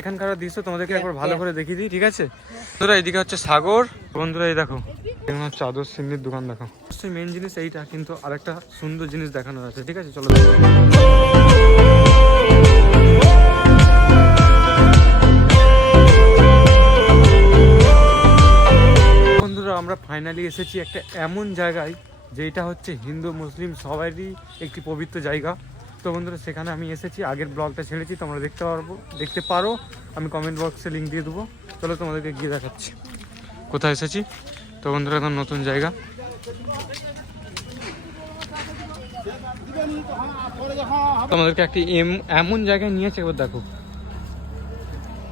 এখানকার দৃশ্য তোমাদেরকে একবার ভালো করে দেখিয়ে দিই, ঠিক আছে বন্ধুরা। এইদিকে হচ্ছে সাগর বন্ধুরা, এই দেখো এখানে হচ্ছে চাদর সিন্নির দোকান। দেখো অবশ্যই মেন জিনিস এইটা, কিন্তু আরেকটা সুন্দর জিনিস দেখানো আছে, ঠিক আছে চলো। বন্ধুরা আমরা ফাইনালি এসেছি একটা এমন জায়গায় যেটা হচ্ছে হিন্দু মুসলিম সবারই একটি পবিত্র জায়গা। তো বন্ধুরা সেখানে আমি এসেছি, আগের ব্লগটা ছেড়েছি, তোমরা দেখতে পারো, আমি কমেন্ট বক্সে লিঙ্ক দিয়ে দেবো। চলো তোমাদেরকে গিয়ে দেখাচ্ছি কোথায় এসেছি। তো বন্ধুরা একদম নতুন জায়গা, তোমাদেরকে একটি এমন জায়গায় নিয়েছে, একবার দেখো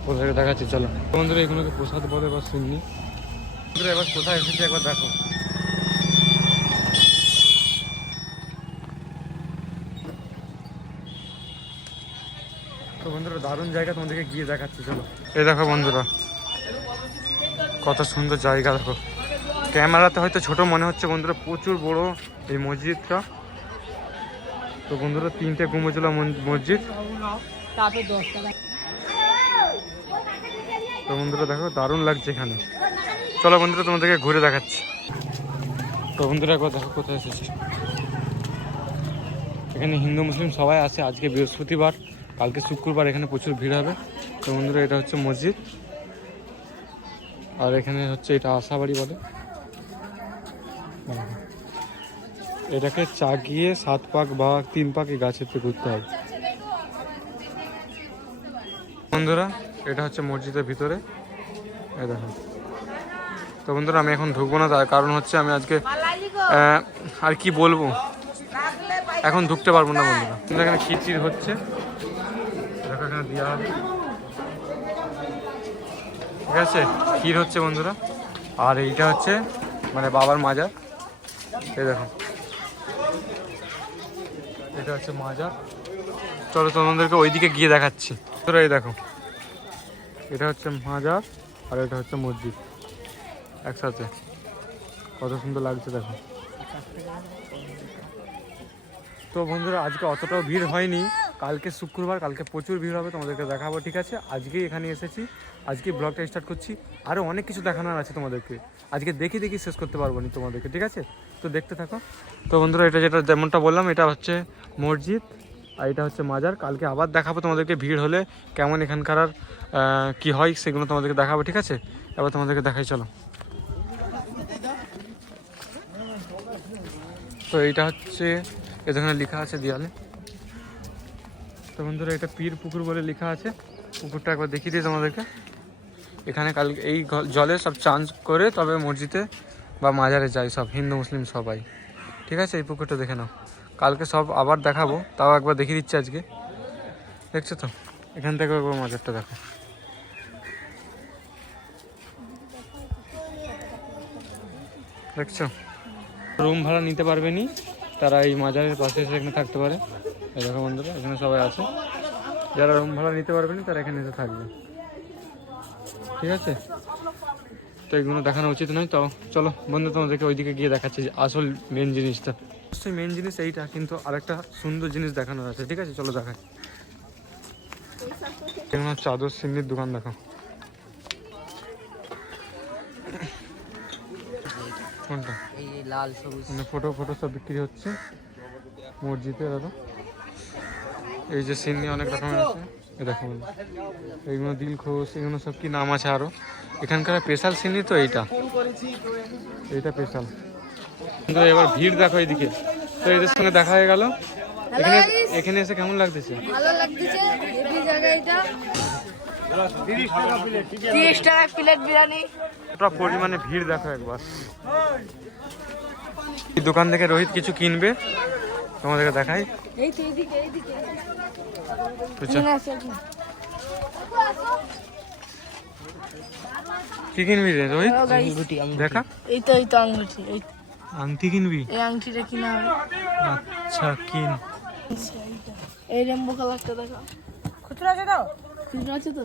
কোথায় দেখাচ্ছি। চলো বন্ধুরা এগুলোকে প্রসাদ বলে বা শুননি। বন্ধুরা এবার কোথায় এসেছি একবার দেখো। তো বন্ধুরা দারুণ জায়গা, তোমাদেরকে গিয়ে দেখাচ্ছি চলো। এই দেখো বন্ধুরা কত সুন্দর জায়গা, দেখো ক্যামেরাতে হয়তো ছোট মনে হচ্ছে বন্ধুরা, প্রচুর বড় এই মসজিদটা। তো বন্ধুরা 3টে গুম্বজওয়ালা মসজিদ। তো বন্ধুরা দেখো দারুণ লাগছে এখানে। চলো বন্ধুরা তোমাদেরকে ঘুরে দেখাচ্ছি। তো বন্ধুরা একবার দেখো কোথায় এসেছি। এখানে হিন্দু মুসলিম সবাই আছে, আজকে বৃহস্পতিবার, কালকে শুক্রবার, এখানে প্রচুর ভিড় হবে। তো বন্ধুরা এটা হচ্ছে মসজিদ, আর এখানে হচ্ছে এটা আশাবাড়ি বলে। এটাকে চাগিয়ে 7 পাক বা 3 পাক এই গাছেতে ঘুরতে হবে। বন্ধুরা এটা হচ্ছে মসজিদের ভিতরে, এই দেখো। তো বন্ধুরা আমি এখন ঢুকবো না, তার কারণ হচ্ছে আমি আজকে আর কি বলবো, এখন ঢুকতে পারবো না বন্ধুরা। কিন্তু এখানে খিচুড়ি হচ্ছে, দেখো এখানে দেওয়া হবে, ঠিক আছে ক্ষীর হচ্ছে বন্ধুরা। আর এইটা হচ্ছে মানে বাবার মাজার, এই দেখো এটা হচ্ছে মাজার। চলো তোমাদেরকে ওইদিকে গিয়ে দেখাচ্ছি। তোরা এই দেখো এটা হচ্ছে মাজার আর এটা হচ্ছে মসজিদ একসাথে, কত সুন্দর লাগছে দেখো। তো বন্ধুরা আজকে অতটাও ভিড় হয়নি, কালকে শুক্রবার, কালকে প্রচুর ভিড় হবে, তোমাদেরকে দেখাবো, ঠিক আছে। আজকেই এখানে এসেছি, আজকে ব্লগটা স্টার্ট করছি। আরও অনেক কিছু দেখানোর আছে তোমাদেরকে, আজকে দেখি শেষ করতে পারবো না তোমাদেরকে, ঠিক আছে। তো দেখতে থাকো। তো বন্ধুরা এটা যেটা যেমনটা বললাম, এটা হচ্ছে মসজিদ আর এটা হচ্ছে মাজার। কালকে আবার দেখাবো তোমাদেরকে ভিড় হলে কেমন এখানকার আর কী হয় সেগুলো তোমাদেরকে দেখাবো, ঠিক আছে। এবার তোমাদেরকে দেখাই চলো। তো এইটা হচ্ছে এখানে লেখা আছে দেয়ালে। তো বন্ধুরা এটা পীর পুকুর বলে লেখা আছে, পুকুরটা একবার দেখিয়ে দিই তোমাদেরকে। এখানে কাল এই জলে সব চান করে তবে মসজিদে বা মাজারে যায় সব হিন্দু মুসলিম সবাই, ঠিক আছে। এই পুকুরটা দেখে নাও, কালকে সব আবার দেখাবো, তাও একবার দেখিয়ে দিচ্ছি আজকে। দেখছো তো এখান থেকে একবার মাজারটা দেখো, দেখছো। রুম ভাড়া নিতে পারবে নি, তারা এই মাজারের পাশে এসে এখানে থাকতে পারে। এই দেখো বন্ধুরা এখানে সবাই আছে, যারা রুম ভাড়া নিতে পারবে না তারা এখানে এসে থাকবে, ঠিক আছে। তো এগুলো দেখানো উচিত নয়। তো চলো বন্ধু তোমাদেরকে ওইদিকে গিয়ে দেখাচ্ছি আসল মেন জিনিসটা। অবশ্যই মেন জিনিস এইটা, কিন্তু আরেকটা সুন্দর জিনিস দেখানোর আছে, ঠিক আছে চলো দেখাই। এখানে চাদর সিন্নির দোকান দেখো, কোনটা লাল সবুজ, মানে ফটো সব বিক্রি হচ্ছে মসজিদে। দাদা এই যে সিন্নি অনেক রকমের আছে, এই দেখো এইগুলো দিলখুশ, এগুলো সব কি নাম আছে আরো। এখানকার স্পেশাল সিন্নি তো এইটা স্পেশাল। কিন্তু এবার ভিড় দেখো এইদিকে। তো এদের সঙ্গে দেখা হয়ে গেল, এখানে এসে কেমন লাগতেছে? ভালো লাগতেছে। এই জায়গাটা 30 টাকা প্লেট বিরিয়ানি। কতটা পরিমাণে ভিড় দেখো একবার। এই দোকান থেকে রোহিত কিছু কিনবে, তোমাদেরকে দেখাই। এই তো এইদিকে কি কিনবি রে রোহিত? দেখা, এই তো আঙ্গুঠি, এই আংটি কিনবি? এই আংটিটা কিনা হবে। আচ্ছা কিন। এই রেমবো কালারটা দেখো, খুচরা আছে তো? খুচরা আছে তো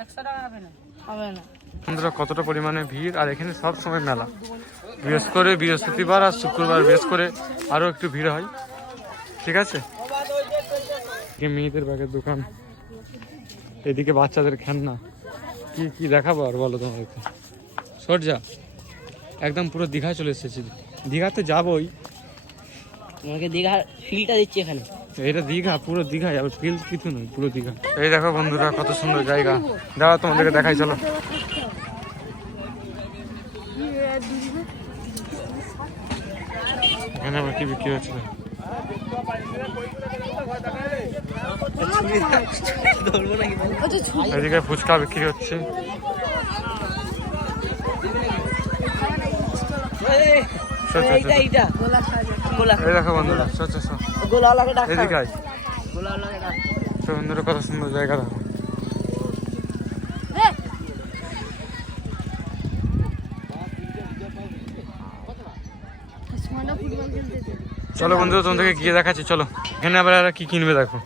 100 টাকা হবে না? হবে না। বন্ধুরা কতটা পরিমাণে ভিড়, আর এখানে সব সময় মেলা, বিশেষ করে বৃহস্পতিবার আর শুক্রবার বেশ করে আরও একটু ভিড় হয়, ঠিক আছে। মেয়েদের ব্যাগের দোকান, এদিকে বাচ্চাদের খেলনা, কি কি দেখাবো আর বলো তোমাদেরকে। সরজা একদম পুরো দীঘায় চলে এসেছি, দীঘাতে যাবোই, তোমাকে দীঘার ফিলটা দিচ্ছি এখানে। এটা দীঘা, পুরো দীঘা, আর ফিল কিছু নয়, পুরো দীঘা। এই দেখো বন্ধুরা কত সুন্দর জায়গা, দাঁড়া তোমাদেরকে দেখাই চলো। এখানে আবার কি বিক্রি হচ্ছিল, এদিকে ফুচকা বিক্রি হচ্ছে। এই দেখো বন্ধুরা, এদিকে আয়। তো বন্ধুরা কত সুন্দর জায়গা দেখো। চলো বন্ধুরা তোমাদেরকে গিয়ে দেখাচ্ছি, চলো। এখানে আবার আর কি কিনবে দেখো,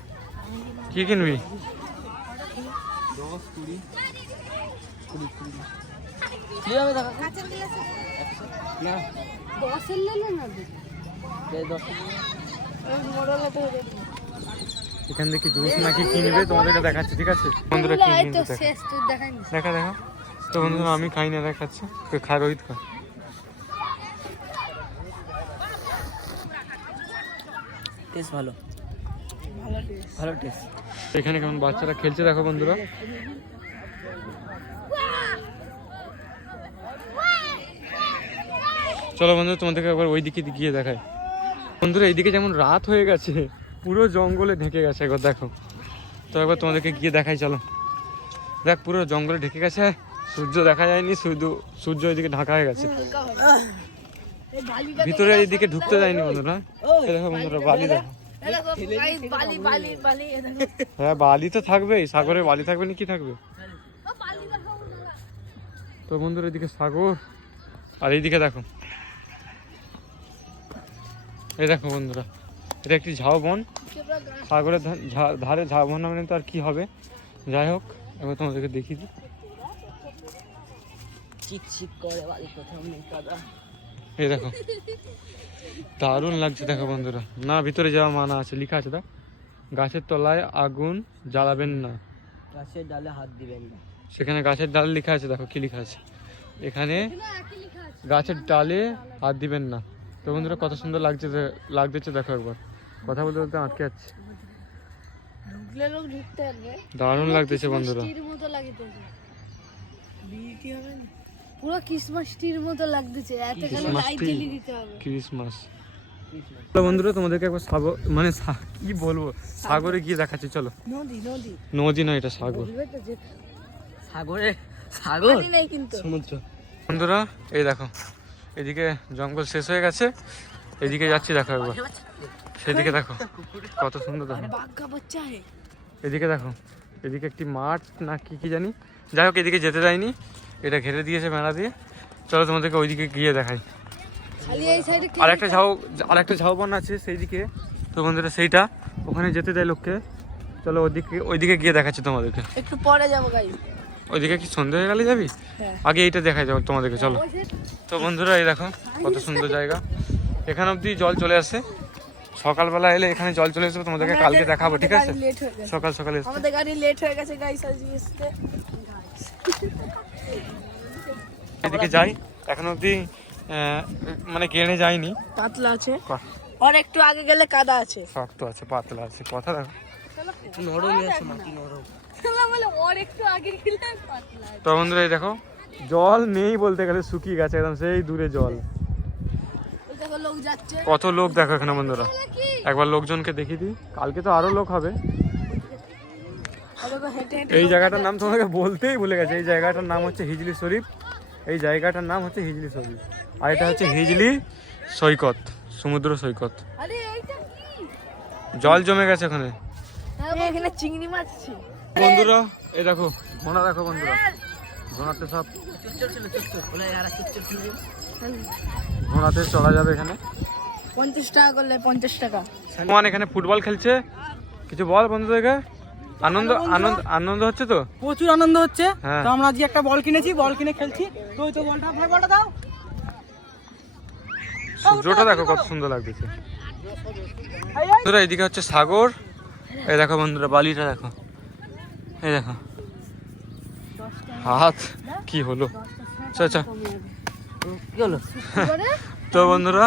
কি কিনবি? এখান থেকে জুস নাকি কিনবে, তোমাদেরকে দেখাচ্ছি, ঠিক আছে বন্ধুরা? কি কিনবে দেখা দেখা। তো বন্ধুরা আমি খাই না, দেখাচ্ছি, খা রোহিত খা। টেস্ট ভালো, ভালো টেস্ট। এখানে কেমন বাচ্চারা খেলছে দেখো বন্ধুরা। চলো বন্ধুরা তোমাদেরকে একবার ওই দিকে গিয়ে দেখাই। বন্ধুরা এইদিকে যেমন রাত হয়ে গেছে, পুরো জঙ্গলে ঢেকে গেছে, একবার দেখো তো, একবার তোমাদেরকে গিয়ে দেখাই চলো। দেখ পুরো জঙ্গলে ঢেকে গেছে, সূর্য দেখা যায়নি, শুধু সূর্য ওইদিকে ঢাকা হয়ে গেছে, ভিতরে এইদিকে ঢুকতে যায়নি বন্ধুরা। এই দেখো বন্ধুরা বালি দেখো, হ্যাঁ বালি তো থাকবেই, সাগরে বালি থাকবে না কি থাকবে। তো বন্ধুরা এদিকে সাগর, আর এইদিকে দেখো, এই দেখো বন্ধুরা এটা একটি ঝাউবন, সাগরের ধারে ঝাউবন মানে তো আর কি হবে। যাই হোক এবার তোমাদেরকে দেখিয়ে দিই, এই দেখো দারুণ লাগছে দেখো বন্ধুরা। না ভিতরে যাওয়া মানা আছে, লেখা আছে দেখ, গাছের তলায় আগুন জ্বালাবেন না, গাছের ডালে হাত দিবেন না। সেখানে গাছের ডালে লেখা আছে, দেখো কি লেখা আছে এখানে, গাছের ডালে হাত দিবেন না। তো বন্ধুরা কত সুন্দর লাগছে দেখো, একবার কথা বলতে বলতে আটকে যাচ্ছে, দারুণ লাগতেছে বন্ধুরা। পুরো ক্রিসমাস ট্রির মতো লাগতেছে, এত খালি লাইট জ্বালিয়ে দিতে হবে। ক্রিসমাস। তো বন্ধুরা তোমাদেরকে একবার মানে কি বলবো, সাগরে গিয়ে দেখাচ্ছি চলো। নদী নদী নদী নয় এটা সাগর, সাগরে, সাগর নেই কিন্তু সমুদ্র। বন্ধুরা এই দেখো এদিকে জঙ্গল শেষ হয়ে গেছে, এদিকে যাচ্ছি দেখো একবার, সেদিকে দেখো কত সুন্দর দেখো, বাঘা বাচ্চা হে। এদিকে দেখো, এদিকে একটি মাঠ না কি কি জানি, যাই হোক এদিকে যেতে যায়নি, এটা ঘিরে দিয়েছে মেলা দিয়ে। চলো তোমাদেরকে ওইদিকে গিয়ে দেখাই। খালি এই সাইডে আরেকটা ঝাউবন আছে সেই দিকে, তো বন্ধুরা সেইটা ওখানে যেতে দেয় লোককে। চলো ওইদিকে গিয়ে দেখাচ্ছি তোমাদেরকে, একটু পরে যাবো গাইস। ওইদিকে কি সন্ধ্যে হয়ে গেলে যাবি? হ্যাঁ। আগে এইটা দেখাই যাবো তোমাদেরকে, চলো। তো বন্ধুরা এই দেখো কত সুন্দর জায়গা, এখানে অবধি জল চলে আসে, সকালবেলা এলে এখানে জল চলে আসবে, তোমাদেরকে কালকে দেখাবো, ঠিক আছে? সকাল সকালে আমাদের গাড়ি লেট হয়ে গেছে গাইস, আজ আসতে। এদিকে যাই, এখন অবধি মানে কেনে যায়নি, পাতলা আছে আর একটু আগে গেলে কাদা আছে, শক্ত আছে পাতলা আছে, কথা দেখো নরমই আছে, মাটি নরম। বলে আর একটু আগে গেলে পাতলা আছে। তো বন্ধুরা এই দেখো জল নেই বলতে গেলে, শুকিয়ে গেছে একদম, সেই দূরে জল, ওই দেখো লোক যাচ্ছে, কত লোক দেখো এখানে বন্ধুরা। একবার লোকজনকে দেখিয়ে দিই, কালকে তো আরো লোক হবে। এই জায়গাটার নাম তোমাকে বলতেই ভুলে গেছে, এই জায়গাটার নাম হচ্ছে হিজলি শরীফ, এই জায়গাটার নাম হচ্ছে হিজলি শরীফ, আর এটা হচ্ছে হিজলি সৈকত, সমুদ্র সৈকত। আরে এইটা কি? জল জমে গেছে ওখানে এখানে চিংড়ি মাছ আছে বন্ধুরা। এই দেখো ঘোড়া দেখো বন্ধুরা, ঘোড়াতে সব ঘোড়াতে চড়া যাবে এখানে, 50 টাকা করলে 50 টাকা। সমান এখানে ফুটবল খেলছে, কিছু বল বন্ধুদেরকে। আনন্দ আনন্দ আনন্দ হচ্ছে তো, প্রচুর আনন্দ হচ্ছে। হ্যাঁ। তো আমরা আজকে একটা বল কিনেছি, বল কিনে খেলছি। তো ওই তো বলটা, ভাই বলটা দাও। সূর্যটা দেখো কত সুন্দর লাগতেছে বন্ধুরা। এইদিকে হচ্ছে সাগর, এই দেখো বন্ধুরা বালিটা দেখো, এই দেখো হাত কি হলো। আচ্ছা কি হলো? তো বন্ধুরা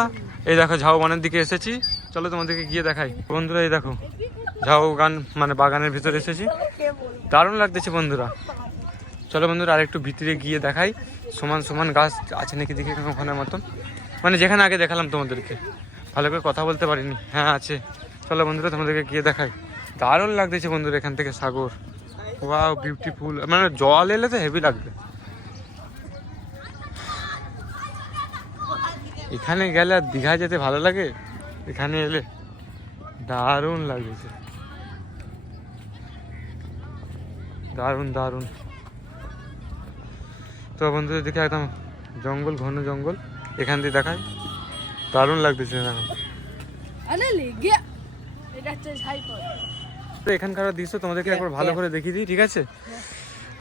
এই দেখো ঝাউবনের দিকে এসেছি, চলো তোমাদেরকে গিয়ে দেখাই। বন্ধুরা এই দেখো ঝাউগান মানে বাগানের ভিতরে এসেছি, দারুণ লাগতেছে বন্ধুরা। চলো বন্ধুরা আরেকটু ভিতরে গিয়ে দেখাই সমান সমান গাছ আছে নাকি দেখি ওখানের মতন, মানে যেখানে আগে দেখালাম তোমাদেরকে, ভালো করে কথা বলতে পারিনি। হ্যাঁ আছে, চলো বন্ধুরা তোমাদেরকে গিয়ে দেখাই। দারুণ লাগতেছে বন্ধুরা, এখান থেকে সাগর, ওয়াও বিউটিফুল, মানে জল এলে তো হেভি লাগবে। এখানে গেলে আর দীঘা যেতে ভালো লাগে, এখানে এলে দারুণ লাগছে, দারুণ দারুণ। তো বন্ধুদের দেখে একদম জঙ্গল, ঘন জঙ্গল, এখান দিয়ে দেখায় দারুণ লাগতেছে। দেখো এখানকার দৃশ্য তোমাদেরকে একবার ভালো করে দেখিয়ে দিই, ঠিক আছে?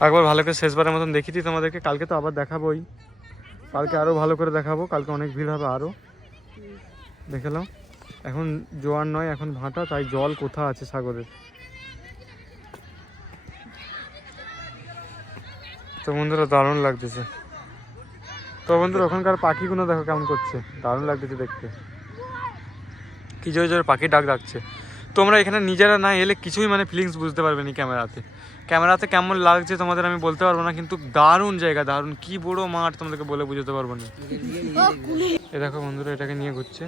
একবার ভালো করে শেষবারের মতন দেখিয়ে দিই তোমাদেরকে। কালকে তো আবার দেখাবোই, কালকে আরও ভালো করে দেখাবো, কালকে অনেক ভিড় হবে আরও। দেখালাম এখন জোয়ার নয়, এখন ভাটা, তাই জল কোথা আছে সাগরের। তো বন্ধুরা দারুণ লাগতেছে। তো বন্ধুরা ওখানকার পাখিগুলো দেখো কেমন করছে, দারুণ লাগতেছে দেখতে, কি জোরে জোরে পাখি ডাক ডাকছে। তোমরা এখানে নিজেরা না এলে কিছুই মানে ফিলিংস বুঝতে পারবে না। ক্যামেরাতে কেমন লাগছে তোমাদের আমি বলতে পারবো না, কিন্তু দারুণ জায়গা, দারুণ, কি বড় মাঠ তোমাদেরকে বলে বুঝতে পারবো না। এ দেখো বন্ধুরা এটাকে নিয়ে ঘুরছে।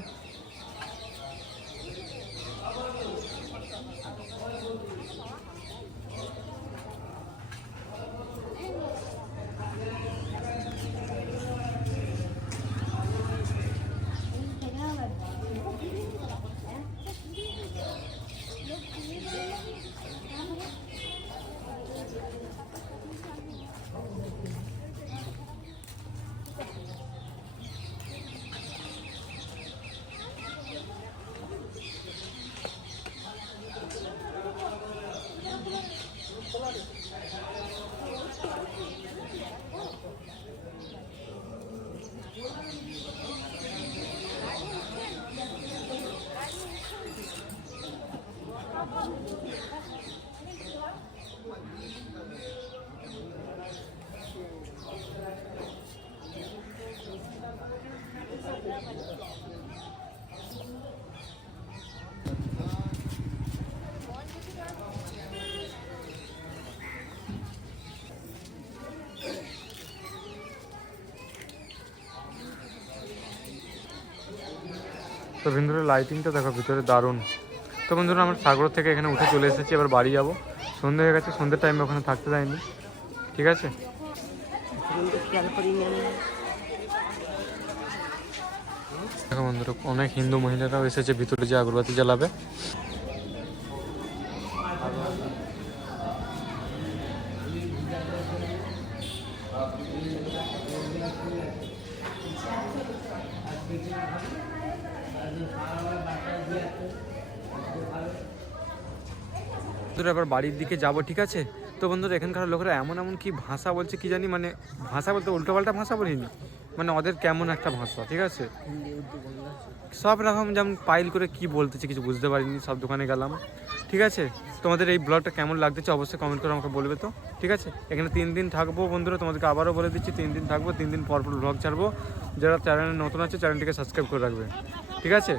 তো বন্ধুরা লাইটিংটা দেখো ভিতরে দারুণ। তো বন্ধুরা আমরা সাগর থেকে এখানে উঠে চলে এসেছি, এবার বাড়ি যাব। সন্ধ্যে হয়ে গেছে, সন্ধ্যের টাইমে ওখানে থাকতে দেয়নি, ঠিক আছে? দেখো বন্ধুরা অনেক হিন্দু মহিলারাও এসেছে ভিতরে যে আগরবাতি জ্বালাবে। বন্ধুরা এবার বাড়ির দিকে যাব, ঠিক আছে? তো বন্ধুরা এখানকার লোকেরা এমন এমন কি ভাষা বলছে কি জানি, মানে ভাষা বলতে উল্টোপাল্টা ভাষা বলিনি, মানে ওদের কেমন একটা ভাষা, ঠিক আছে? সব রকম যেমন পাইল করে কি বলতেছে কিছু বুঝতে পারিনি, সব দোকানে গেলাম, ঠিক আছে? তোমাদের এই ব্লগটা কেমন লাগতেছে অবশ্যই কমেন্ট করে আমাকে বলবে তো, ঠিক আছে? এখানে 3 দিন থাকবো বন্ধুরা, তোমাদেরকে আবারও বলে দিচ্ছি 3 দিন থাকবো, 3 দিন পর পর ব্লগ ছাড়বো। যারা চ্যানেলে নতুন আছে চ্যানেলটিকে সাবস্ক্রাইব করে রাখবে, ঠিক আছে?